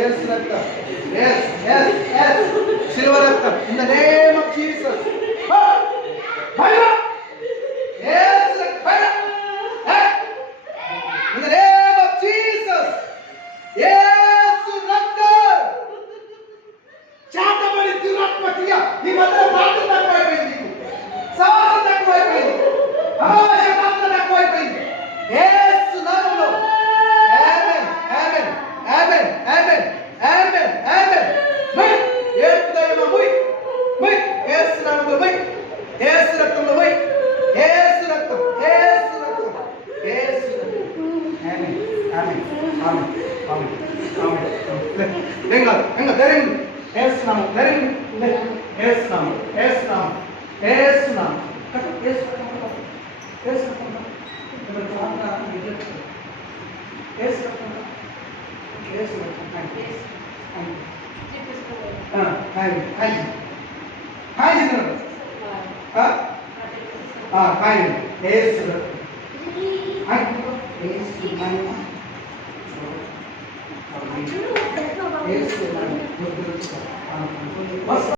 యేసు రక్తం. Yes, yes, yes. శిలువ రక్తం. In the name of Jesus. బయట. యేసు రక్తం. బయట. In the name of Jesus. యేసు రక్తం. చాటబడి దురాత్మకియ. నీ మధ్య ప్రార్థన తక్కువైపోయింది. సవాసం తక్కువైపోయింది. శతాబ్దం తక్కువైపోయింది. యేసు నామములో. ఆమేన్, ఆమేన్, ఆమేన్, ఆమేన్, ఆమేన్, ఆమేన్. మై యేసు దయలో మై. మై యేసు నామములో మై. యేసు రక్తంలో మై. యేసు రక్తం. యేసు రక్తం. యేసు రక్తం. ఆమేన్, ఆమేన్, ఆమేన్, ఆమేన్, ఆమేన్. ఎంగా ధైర్యం. యేసు నామం ధైర్యం. యేసు నామం. యేసు నామం. యేసు నామం. యేసు రక్తం. యేసు రక్తం.